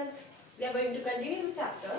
students, we are going to continue the chapter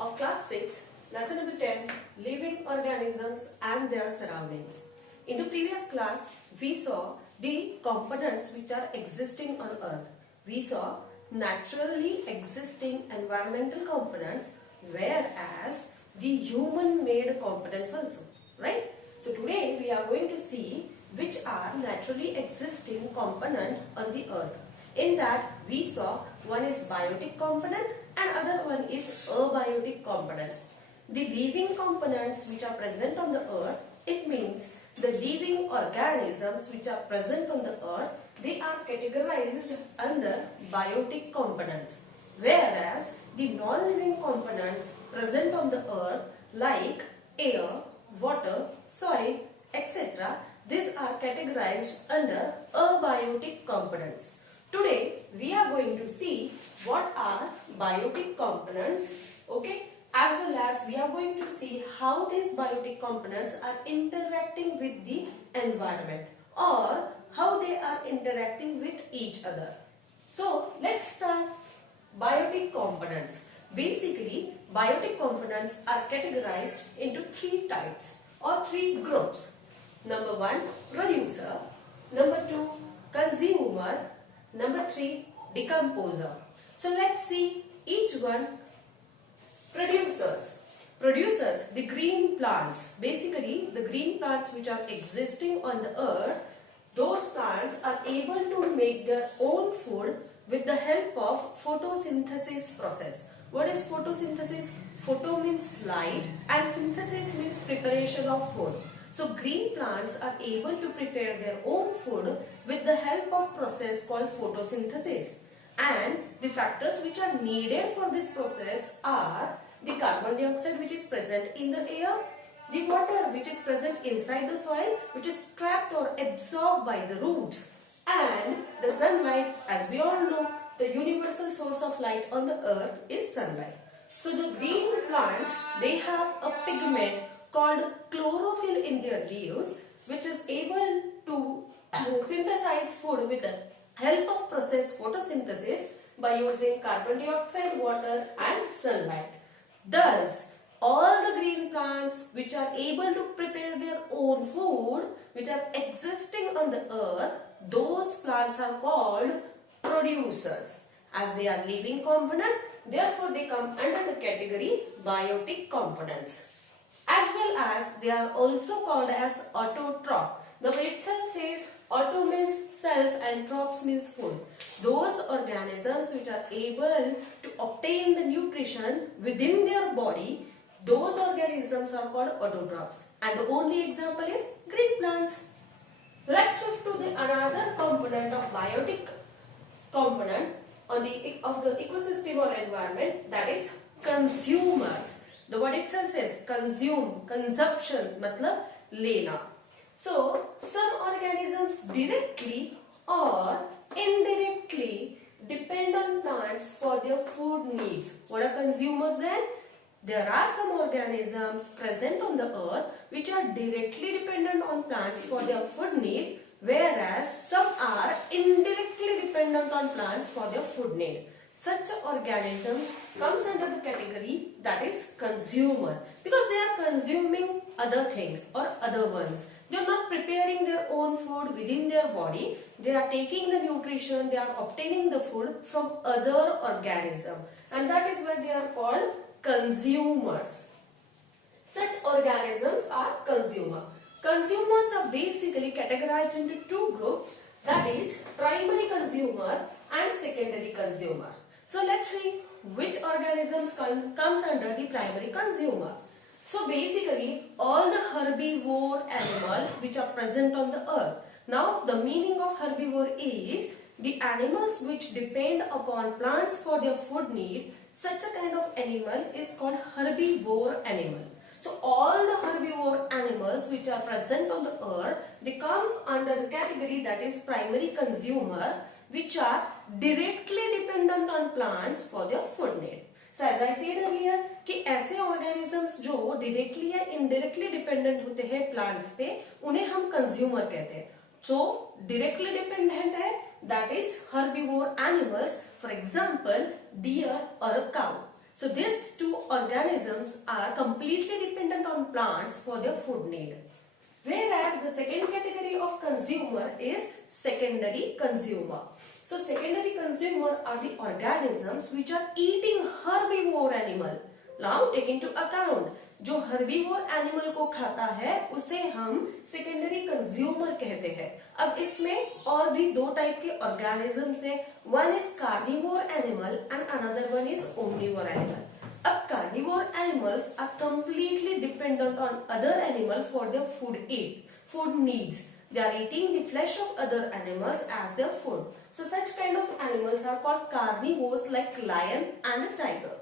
of class 6, lesson number 10, living organisms and their surroundings. In the previous class, we saw the components which are existing on earth. We saw naturally existing environmental components, whereas the human-made components also, right? So today we are going to see which are naturally existing component on the earth. In that we saw one is biotic component and other one is abiotic component. The living components which are present on the earth, it means the living organisms which are present on the earth, they are categorized under biotic components. Whereas the non-living components present on the earth like air, water, soil, etc. these are categorized under abiotic components. Today we are going to see what are biotic components, okay, as well as we are going to see how these biotic components are interacting with the environment or how they are interacting with each other. So let's start. Biotic components. Basically, biotic components are categorized into three types or three groups. Number 1, producer. Number 2, consumer. Number 3, decomposer. So let's see each one. Producers. Producers, the green plants. Basically, the green plants which are existing on the earth, those plants are able to make their own food with the help of photosynthesis process. What is photosynthesis? Photo means light and synthesis means preparation of food. So green plants are able to prepare their own food with the help of process called photosynthesis. And the factors which are needed for this process are the carbon dioxide which is present in the air, the water which is present inside the soil, which is trapped or absorbed by the roots, and the sunlight. As we all know, the universal source of light on the earth is sunlight. So the green plants, they have a pigment called chlorophyll in their leaves, which is able to synthesize food with the help of process photosynthesis by using carbon dioxide, water and sunlight. Thus, all the green plants which are able to prepare their own food, which are existing on the earth, those plants are called producers. As they are living component, therefore they come under the category biotic components. As well as they are also called as autotroph. The word itself says auto means self and trophs means food. Those organisms which are able to obtain the nutrition within their body, those organisms are called autotrophs. And the only example is green plants. Let's shift to the another component of biotic component of the ecosystem or environment, that is consumers. The word itself says consume, consumption, matlab lena. So some organisms directly or indirectly depend on plants for their food needs. What are consumers then? There are some organisms present on the earth which are directly dependent on plants for their food need, whereas some are indirectly dependent on plants for their food need. Such organisms comes under the category that is consumer, because they are consuming other things or other ones. They are not preparing their own food within their body. They are taking the nutrition, they are obtaining the food from other organisms, and that is why they are called consumers. Such organisms are consumer. Consumers are basically categorized into two groups, that is primary consumer and secondary consumer. So let's see which organisms comes under the primary consumer. So basically all the herbivore animals which are present on the earth. Now the meaning of herbivore is the animals which depend upon plants for their food need. Such a kind of animal is called herbivore animal. So all the herbivore animals which are present on the earth, they come under the category that is primary consumer, which are directly dependent on plants for their food need. So as I said earlier कि ऐसे organisms जो directly या indirectly dependent होते हैं plants पे, उन्हें हम consumer कहते हैं. So directly dependent है, that is herbivore animals For example, deer or a cow. So these two organisms are completely dependent on plants for their food need. Whereas the second category of consumer is secondary consumer. So secondary consumer are the organisms which are eating herbivore animal. Now take into account, जो herbivore animal को खाता है उसे हम secondary consumer कहते हैं. अब इसमें और भी दो टाइप के organisms हैं. One is carnivore animal and another one is omnivore animal. अब carnivore animals are completely dependent on other animal for their food needs. They are eating the flesh of other animals as their food. So such kind of animals are called carnivores like lion and a tiger.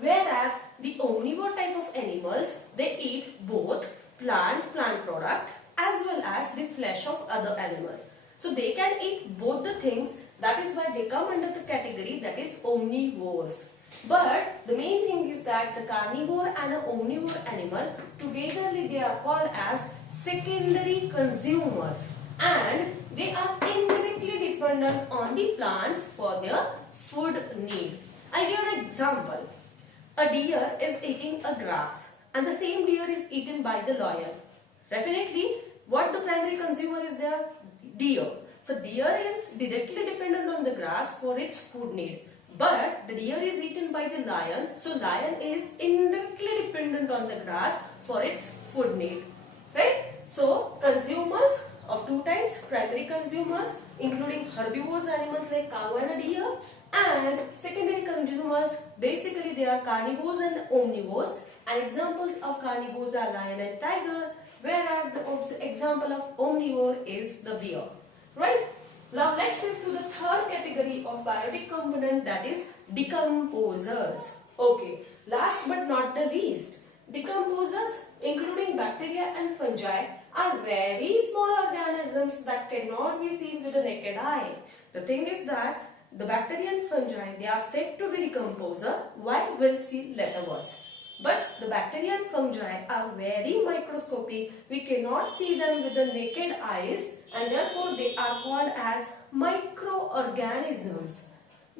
Whereas the omnivore type of animals, they eat both plant product as well as the flesh of other animals. So they can eat both the things. That is why they come under the category that is omnivores. But the main thing is that the carnivore and an omnivore animal togetherly they are called as secondary consumers, and they are indirectly dependent on the plants for their food need. I'll give an example. A deer is eating a grass and the same deer is eaten by the lion. Definitely, what the primary consumer is there? Deer. So deer is directly dependent on the grass for its food need. But the deer is eaten by the lion, so lion is indirectly dependent on the grass for its food need. Right? So consumers of two types, primary consumers including herbivorous animals like cow and a deer, and secondary consumers, basically they are carnivores and omnivores, and examples of carnivores are lion and tiger, whereas the example of omnivore is the bear. Right? Now let's shift to the third category of biotic component, that is decomposers. Okay, last but not the least, decomposers including bacteria and fungi are very small organisms that cannot be seen with the naked eye. The thing is that the bacteria and fungi, they are said to be decomposer, while we'll see later words. But the bacteria and fungi are very microscopic. We cannot see them with the naked eyes, and therefore they are called as microorganisms.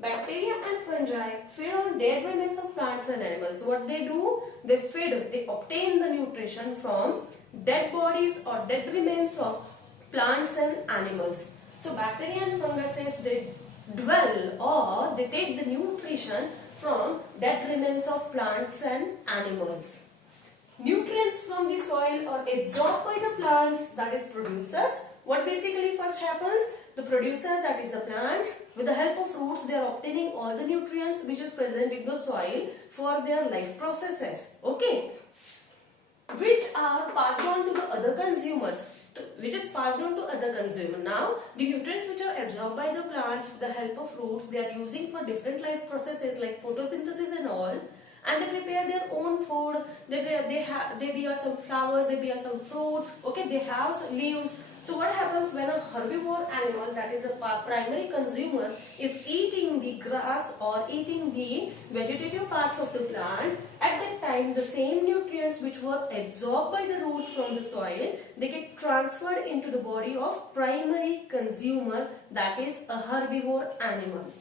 Bacteria and fungi feed on dead remains of plants and animals. What they do? They obtain the nutrition from dead bodies or dead remains of plants and animals. So bacteria and funguses, they dwell or they take the nutrition from dead remains of plants and animals. Nutrients from the soil are absorbed by the plants, that is producers. What basically first happens? The producer, that is the plants, with the help of roots, they are obtaining all the nutrients which is present in the soil for their life processes. Okay? Which are passed on to the other consumers. Which is passed on to other consumer. Now, the nutrients which are absorbed by the plants with the help of roots, they are using for different life processes like photosynthesis and all, and they prepare their own food. They bear some flowers, they bear some fruits. Okay, they have some leaves. So what happens when a herbivore animal, that is a primary consumer, is eating the grass or eating the vegetative parts of the plant? At that time, the same nutrients which were absorbed by the roots from the soil, they get transferred into the body of primary consumer, that is a herbivore animal.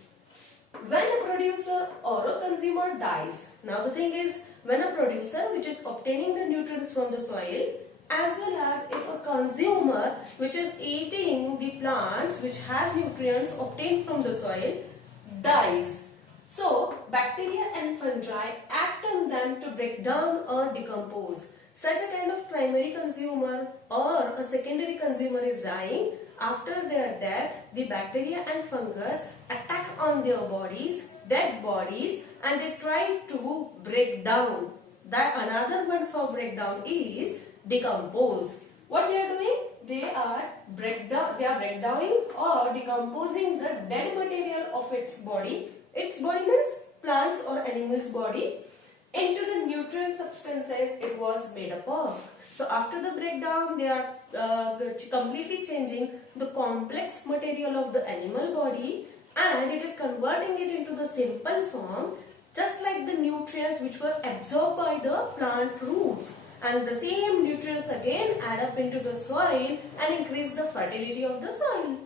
When a producer or a consumer dies, now the thing is, when a producer which is obtaining the nutrients from the soil, as well as if a consumer which is eating the plants which has nutrients obtained from the soil dies. So bacteria and fungi act on them to break down or decompose. Such a kind of primary consumer or a secondary consumer is dying. After their death, the bacteria and fungus attack on their bodies, dead bodies, and they try to break down. That another word for breakdown is decompose. What they are doing? They are breakdowning or decomposing the dead material of its body. Its body means plants or animals' body into the nutrient substances it was made up of. So after the breakdown, they are completely changing the complex material of the animal body, and it is converting it into the simple form, just like the nutrients which were absorbed by the plant roots. And the same nutrients again add up into the soil and increase the fertility of the soil.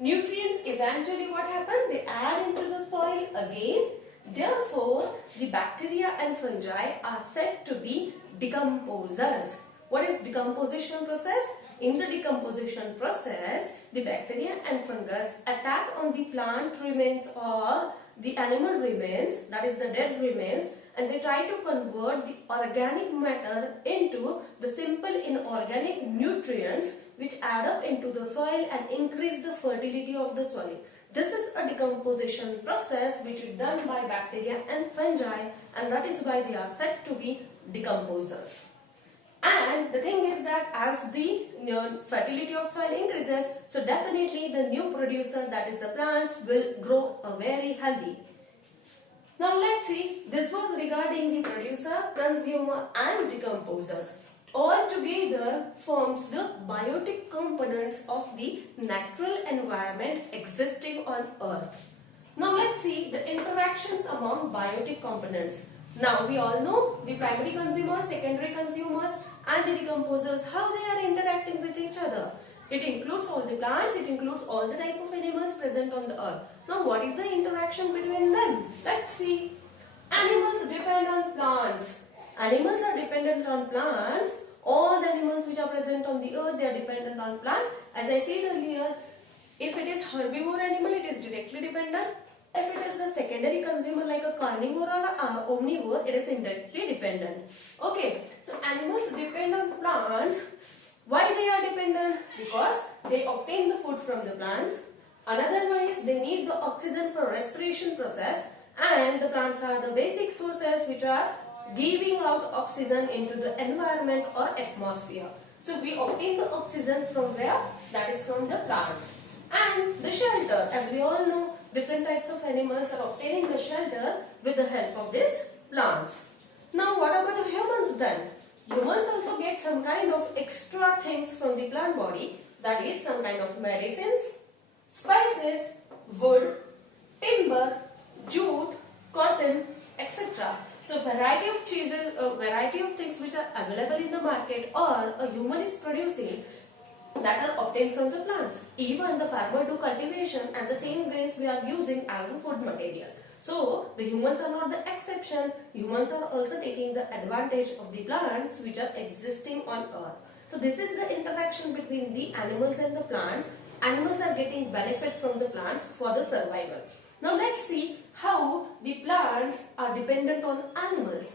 Nutrients eventually what happen? They add into the soil again. Therefore, the bacteria and fungi are said to be decomposers. What is decomposition process? In the decomposition process, the bacteria and fungus attack on the plant remains or the animal remains, that is the dead remains, and they try to convert the organic matter into the simple inorganic nutrients which add up into the soil and increase the fertility of the soil. This is a decomposition process which is done by bacteria and fungi, and that is why they are said to be decomposers. And the thing is that as the fertility of soil increases, so definitely the new producer, that is the plants, will grow very healthy. Now let's see, this was regarding the producer, consumer and decomposers. All together forms the biotic components of the natural environment existing on earth. Now let's see the interactions among biotic components. Now we all know the primary consumers, secondary consumers and the decomposers, how they are interacting with each other. It includes all the plants, it includes all the type of animals present on the earth. Now what is the interaction between them? Let's see. Animals depend on plants. Animals are dependent on plants. All the animals which are present on the earth, they are dependent on plants. As I said earlier, if it is herbivore animal, it is directly dependent. If it is a secondary consumer like a carnivore or a omnivore, it is indirectly dependent. Okay, so animals depend on plants. Why they are dependent? Because they obtain the food from the plants. Another one is they need the oxygen for respiration process, and the plants are the basic sources which are giving out oxygen into the environment or atmosphere. So we obtain the oxygen from where? That is from the plants. And the shelter, as we all know, different types of animals are obtaining the shelter with the help of these plants. Now what about the humans then? Humans also get some kind of extra things from the plant body, that is some kind of medicines, spices, wood, timber, jute, cotton, etc. So variety of cheeses, variety of things which are available in the market or a human is producing, that are obtained from the plants. Even the farmer do cultivation and the same grains we are using as a food material. So the humans are not the exception. Humans are also taking the advantage of the plants which are existing on earth. So this is the interaction between the animals and the plants. Animals are getting benefit from the plants for the survival. Now let's see how the plants are dependent on animals.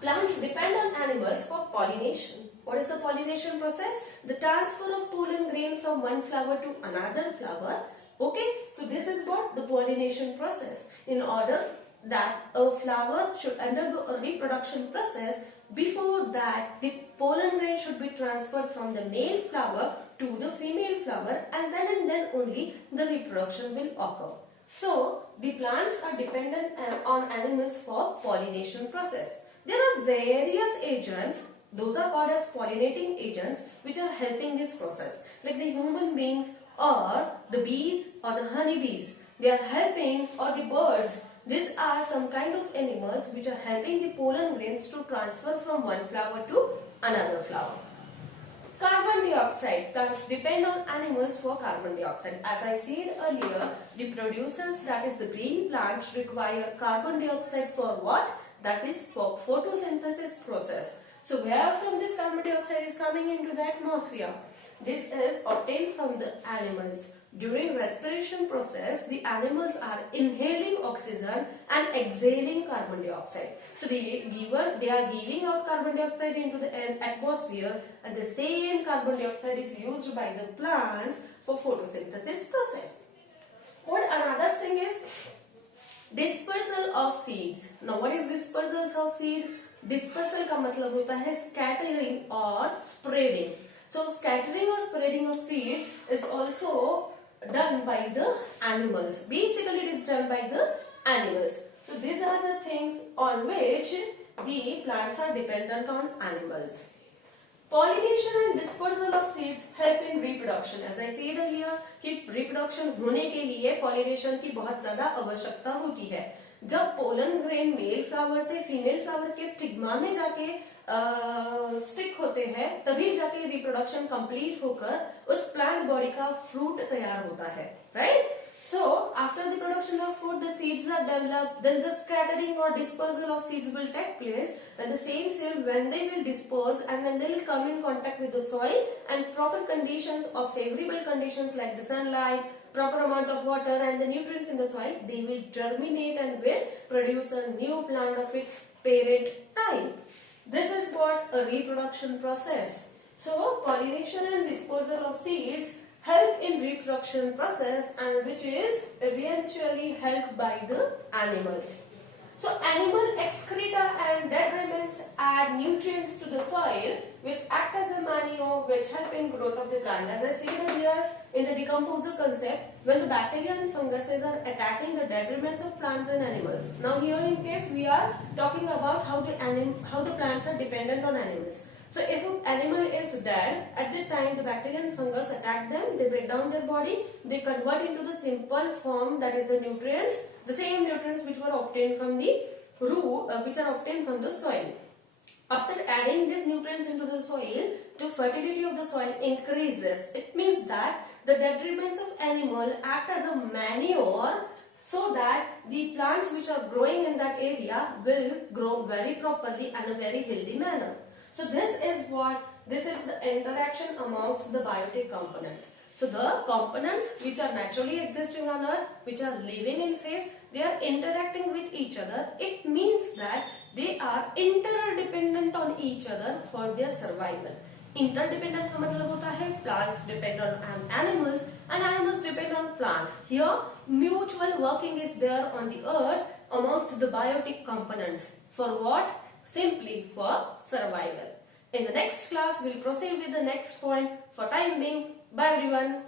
Plants depend on animals for pollination. What is the pollination process? The transfer of pollen grain from one flower to another flower. Okay, so this is what the pollination process. In order that a flower should undergo a reproduction process, before that the pollen grain should be transferred from the male flower to the female flower, and then only the reproduction will occur. So the plants are dependent on animals for pollination process. There are various agents, those are called as pollinating agents, which are helping this process, like the human beings or the bees or the honeybees. They are helping, or the birds. These are some kind of animals which are helping the pollen grains to transfer from one flower to another flower. Carbon dioxide. Plants depend on animals for carbon dioxide. As I said earlier, the producers, that is the green plants, require carbon dioxide for what? That is for photosynthesis process. So where from this carbon dioxide is coming into the atmosphere? This is obtained from the animals. During respiration process, the animals are inhaling oxygen and exhaling carbon dioxide. So they are giving out carbon dioxide into the atmosphere, and the same carbon dioxide is used by the plants for photosynthesis process. What another thing is dispersal of seeds. Now what is dispersal of seeds? Dispersal का मतलब होता है scattering or spreading. So scattering or spreading of seeds is also done by the animals. Basically it is done by the animals. So these are the things on which the plants are dependent on animals. Pollination and dispersal of seeds help in reproduction. As I said earlier कि reproduction होने के लिए pollination की बहुत ज़्यादा आवश्यकता होती है. जब पोलन ग्रेन मेल फ्लावर से फीमेल फ्लावर के स्टिग्मा में जाके स्टिक होते हैं, तभी जाके रिप्रोडक्शन कंप्लीट होकर उस प्लांट बॉडी का फ्रूट तैयार होता है, right? So, after the production of fruit, the seeds are developed, then the scattering or dispersal of seeds will take place, and the same seed, when they will disperse and when they will come in contact with the soil and proper conditions or favorable conditions like the sunlight, proper amount of water and the nutrients in the soil, they will germinate and will produce a new plant of its parent type. This is what a reproduction process. So, pollination and dispersal of seeds help in reproduction process, and which is eventually helped by the animals. So animal excreta and dead remains add nutrients to the soil, which act as a manure, which help in growth of the plant. As I said earlier in the decomposer concept, when the bacteria and funguses are attacking the dead remains of plants and animals. Now here in case we are talking about how the plants are dependent on animals. So if an animal is dead, at that time the bacteria and fungus attack them, they break down their body, they convert into the simple form, that is the nutrients, the same nutrients which were obtained from the root, which are obtained from the soil. After adding these nutrients into the soil, the fertility of the soil increases. It means that the dead remains of animal act as a manure, so that the plants which are growing in that area will grow very properly and a very healthy manner. So this is the interaction amongst the biotic components. So the components which are naturally existing on earth, which are living in phase, they are interacting with each other. It means that they are interdependent on each other for their survival. Interdependent का मतलब होता है plants depend on animals and animals depend on plants. Here mutual working is there on the earth amongst the biotic components. For what? Simply for survival. In the next class, we'll proceed with the next point. For time being, bye everyone.